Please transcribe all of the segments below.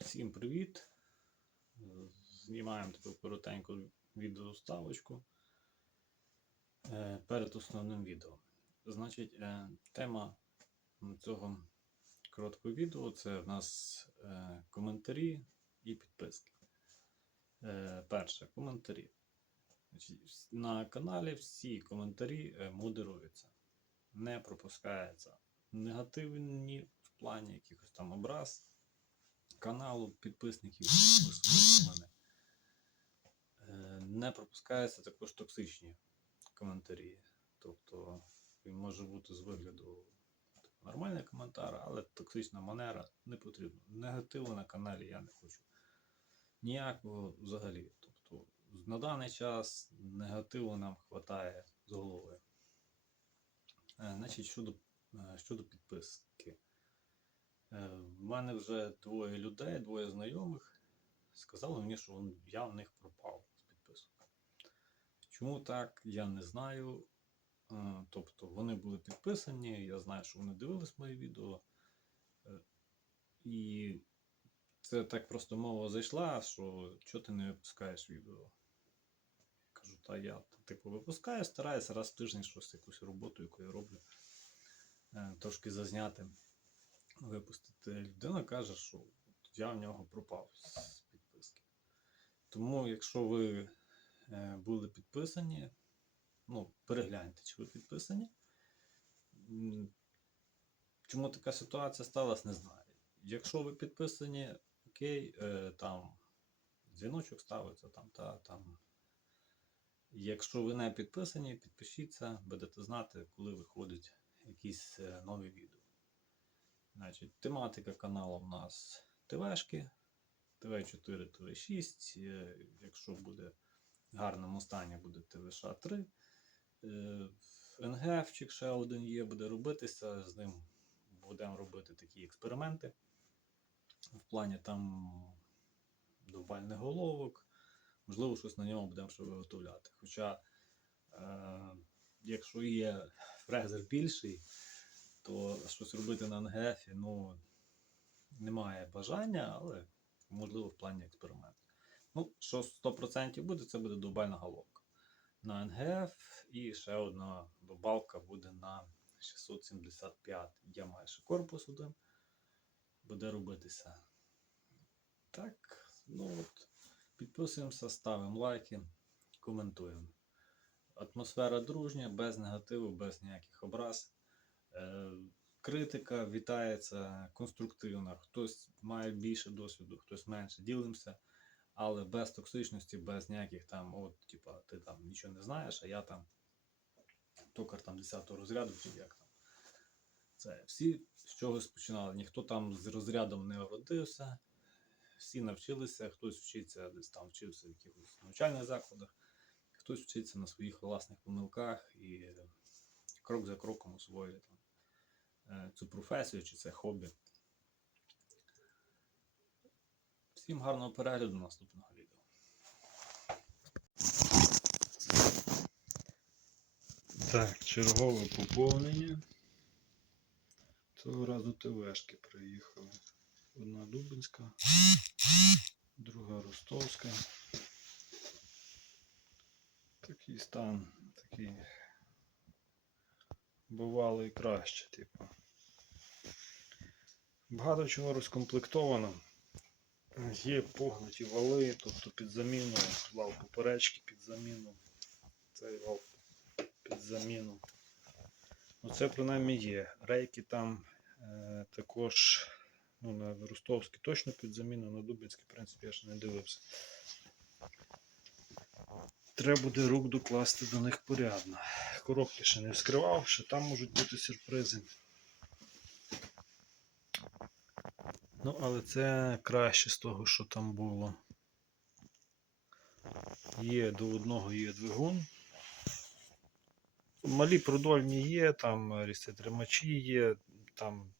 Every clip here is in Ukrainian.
Всім привіт! Знімаємо таку коротеньку відеоставочку е, перед основним відео. Значить, е, тема цього короткого відео це в нас е, коментарі і підписки. Перше, коментарі. Значить, На каналі всі коментарі модеруються, не пропускається негативні в плані якихось там образ каналу, підписників, мене. Не пропускаються також токсичні коментарі. Тобто він може бути з вигляду нормальний коментар, але токсична манера не потрібна. Негативу на каналі я не хочу. Ніякого взагалі. Тобто на даний час негативу нам вистачає з голови. Е, Значить, щодо, е, щодо підписки. Е, В мене вже двоє людей, двоє знайомих сказали мені, що я в них пропав з підписок. Чому так, я не знаю. Е, Тобто вони були підписані, я знаю, що вони дивились мої відео. Е, І це так просто мова зайшла, що чого ти не випускаєш відео? Кажу, та я типу випускаю, стараюся раз в тиждень щось, якусь роботу, яку я роблю, трошки зазняти випустити. Людина каже, що я в нього пропав з підписки. Тому, якщо ви е, були підписані, ну, перегляньте, чи ви підписані. Чому така ситуація сталася, не знаю. Якщо ви підписані, окей, е, там дзвіночок ставиться, там, та, там. Якщо ви не підписані, підпишіться, будете знати, коли виходять якісь е, нові відео. Значить, тематика каналу в нас ТВшки, ТВ4, ТВ6. е, Якщо буде в гарному стані, буде ТВШ 3. Е, НГФчик ще один є, буде робитися. З ним будемо робити такі експерименти. В плані там довбальних головок. Можливо, щось на ньому будемо ще виготовляти. Хоча, е, якщо є фрезер більший, то щось робити на НГФ, ну, немає бажання, але можливо в плані експерименту. Ну, що 100% буде, це буде довбальна головка на НГФ, і ще одна добавка буде на 675. Я маю ще корпус один. Буде робитися. Так, ну от, підписуємося, ставимо лайки, коментуємо. Атмосфера дружня, без негативу, без ніяких образ. Е, критика вітається конструктивна. Хтось має більше досвіду, хтось менше. Ділимося, але без токсичності, без ніяких там, от, типа, ти там нічого не знаєш, а я там токар там 10 розряду, чи як там. Це всі з чогось починали. Ніхто там з розрядом не родився, всі навчилися, хтось вчиться десь там вчився в якихось навчальних закладах, хтось вчиться на своїх власних помилках і крок за кроком освоює там, цю професію чи це хобі. Всім гарного перегляду наступного відео. Так, чергове поповнення. Цього разу ТВшки приїхали. Одна Дубинська, друга Ростовська. Такий стан, такий бувало і краще, типу. Багато чого розкомплектовано. Є погнуті вали, тобто під заміну, вал поперечки під заміну. Цей вал під заміну. Ну, це принаймні є. Рейки там е, також ну, на Ростовській точно під заміну, на Дубинській, в принципі, я ще не дивився. Треба буде рук докласти до них порядно. Коробки ще не вскривав, ще там можуть бути сюрпризи. Ну, але це краще з того, що там було. Є до одного є двигун. Малі продольні є, там різці-тримачі є, там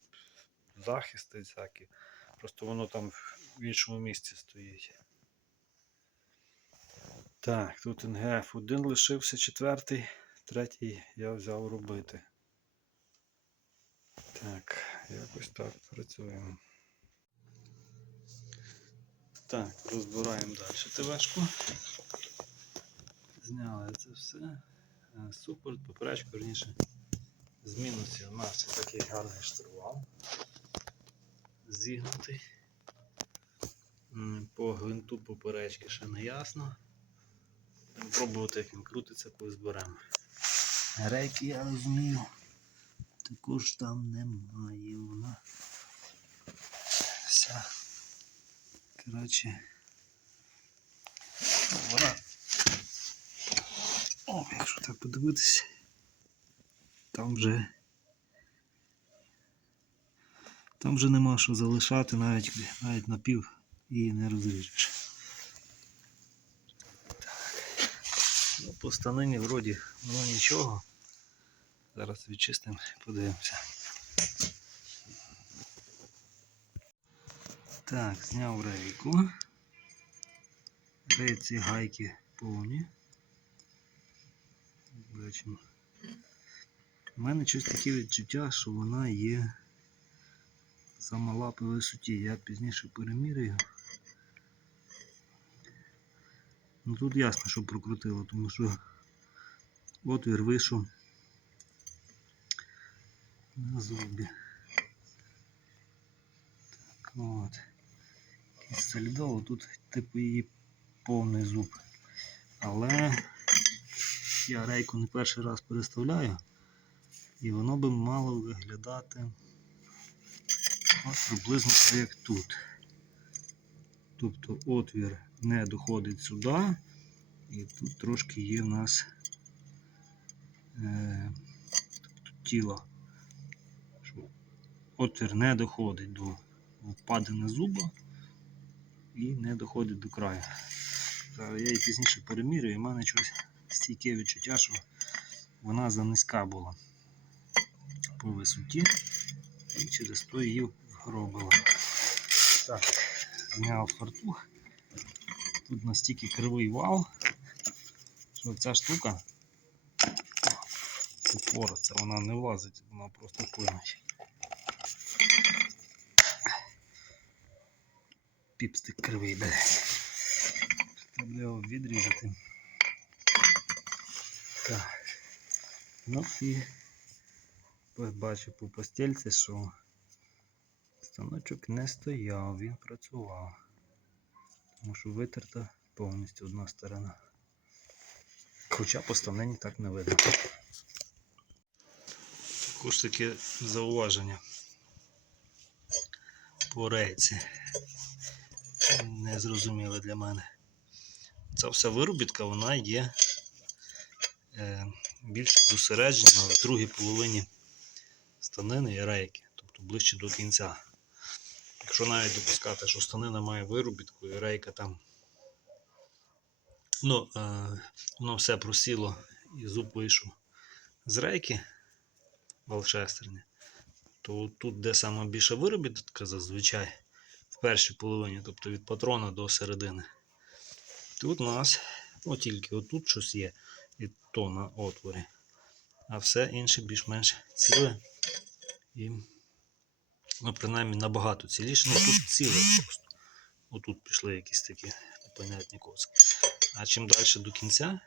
захисти всякі. Просто воно там в іншому місці стоїть. Так, тут НГФ один лишився, четвертий, третій я взяв робити. Так, якось так працюємо. Так, розбираємо далі ТВшку. Зняли це все. Е, Супорт, поперечку, верніше. З мінусів у нас такий гарний штурвал. Зігнутий. По гвинту поперечки ще не ясно. Пробувати, як він крутиться, коли зберемо. Рейки, я розумію. Також там немає вона. Вся. Коротше. Вона. О, якщо так подивитися. Там вже. Там вже нема що залишати, навіть, навіть напів і не розріжеш. Так. Ну, по вроді воно нічого. Зараз відчистимо і подивимося. Так, зняв рейку. Рейці гайки повні. Бачимо. У мене щось таке відчуття, що вона є замала по висоті. Я пізніше переміряю. Ну тут ясно, що прокрутило, тому що отвір вийшов на зубі. Так от. І тут типу її повний зуб. Але я рейку не перший раз переставляю. І воно би мало виглядати от приблизно як тут. Тобто отвір не доходить сюди, і тут трошки є в нас е, тобто тіло. Отвір не доходить до впадини зуба і не доходить до краю. Я її пізніше перемірюю, і в мене щось стійке відчуття, що вона занизька була по висоті і через то її вгробила. Так, зняв фартух. Тут настільки кривий вал, що ця штука упориться, вона не влазить, вона просто плинить. Піпстик кривий, блядь. Треба його відрізати. Так. Ну і бачу по постільці, що станочок не стояв, він працював. Тому що витерта повністю одна сторона. Хоча по станині так не видно. Також таке зауваження по рейці. Незрозуміле для мене. Ця вся виробітка, вона є е, більш зосереджена в другій половині станини і рейки, тобто ближче до кінця. Якщо навіть допускати, що станина має виробітку і рейка там, ну, е, воно все просіло і зуб вийшов з рейки валшестерні, то тут, де саме більша виробітка зазвичай в першій половині, тобто від патрона до середини, тут у нас ну, тільки отут щось є, і то на отворі, а все інше більш-менш ціле і ну, принаймні набагато ціліше. Ну тут ціле просто. Отут пішли якісь такі непонятні коцки. А чим далі до кінця,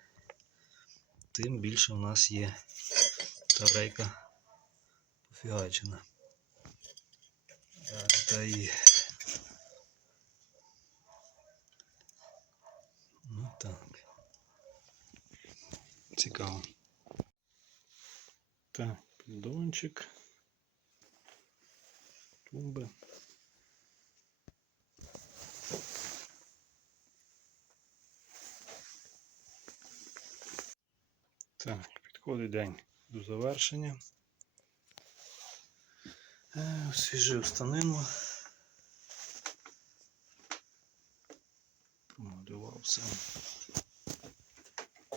тим більше у нас є та рейка пофігачена. Та і... Ну так. Цікаво. Так, піддончик. Тумби. Так, підходить день до завершення. Е, Освіжив станину. Помалював все.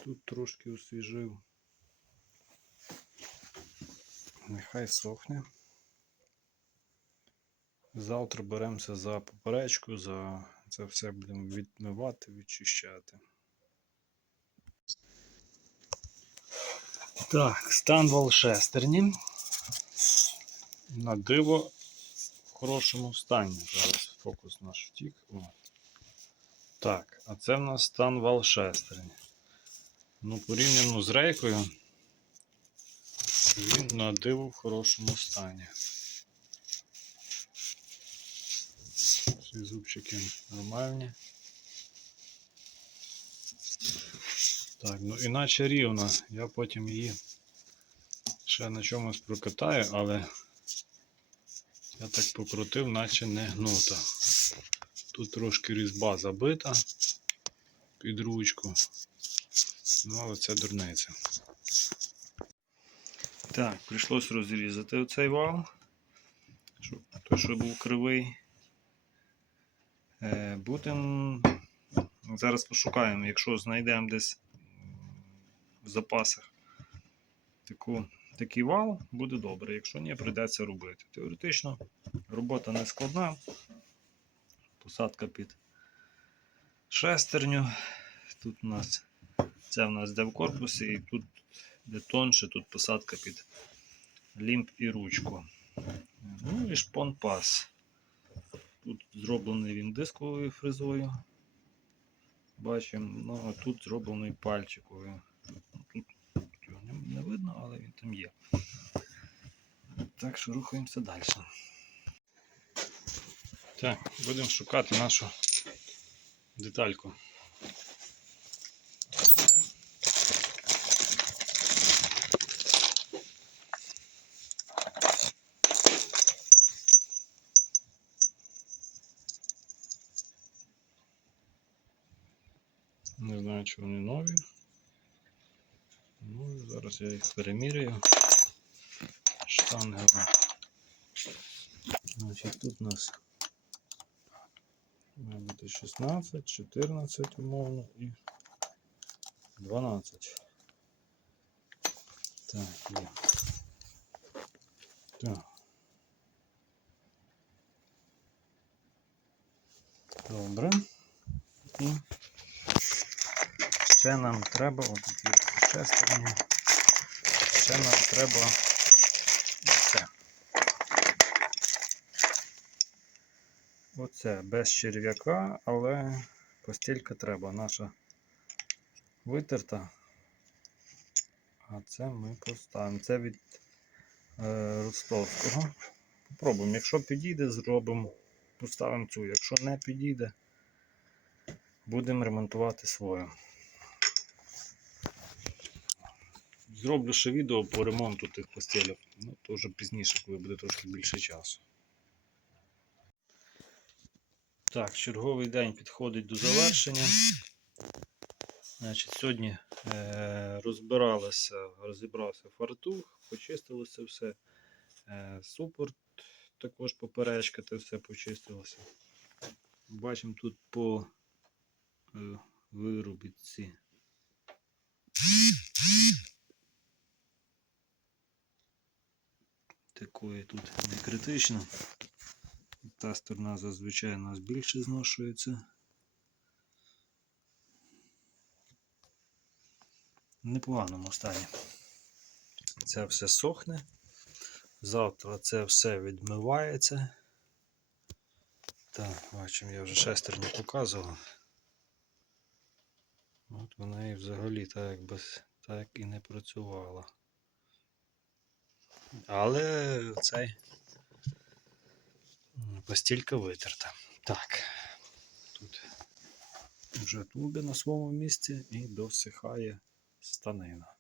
Тут трошки освіжив. Нехай сохне. Завтра беремося за поперечку, за це все будемо відмивати, відчищати. Так, стан валшестерні. На диво в хорошому стані. Зараз фокус наш втік. О. Так, а це в нас стан вал шестерні. Ну, порівняно з рейкою, він на диво в хорошому стані. Всі зубчики нормальні. Так, ну іначе рівно. Я потім її ще на чомусь прокатаю, але я так покрутив, наче не гнута. Тут трошки різьба забита під ручку. Ну, але це дурниця. Так, прийшлось розрізати оцей вал. Щоб, той, що був кривий. Е, будем. Зараз пошукаємо, якщо знайдемо десь в запасах таку, такий вал, буде добре. Якщо ні, прийдеться робити. Теоретично робота не складна. Посадка під шестерню. Тут у нас це у нас де в корпусі, і тут де тонше, тут посадка під лімб і ручку. Ну і шпон пас. Тут зроблений він дисковою фрезою. Бачимо, ну а тут зроблений пальчиковою. Тут його не, видно, але він там є. Так що рухаємося далі. Так, будемо шукати нашу детальку. Не знаю, чи вони нові. Ну, зараз я їх переміряю штангами. Значить, тут у нас має бути 16, 14 умовно і 12. Так, є. Так. Добре. І ще нам треба, от тут є шестерні, ще нам треба це. Оце без черв'яка, але постілька треба. Наша витерта. А це ми поставимо. Це від е, Ростовського. Попробуємо. Якщо підійде, зробимо, поставимо цю. Якщо не підійде, будемо ремонтувати свою. Зроблю ще відео по ремонту тих постелів. Ну, то вже пізніше, коли буде трошки більше часу. Так, черговий день підходить до завершення. Значить, Сьогодні е, розбиралося, розібрався фартух, почистилося все. Е, супорт також поперечка, те все почистилося. Бачимо тут по е, виробітці. Такої тут не критично. Та сторона зазвичай у нас більше зношується. В непоганому стані. Це все сохне. Завтра це все відмивається. Так, бачимо, я вже шестерню показував. От вона і взагалі так, без, так і не працювала. Але цей постілька витерта. Так. Тут вже туби на своєму місці і досихає станина.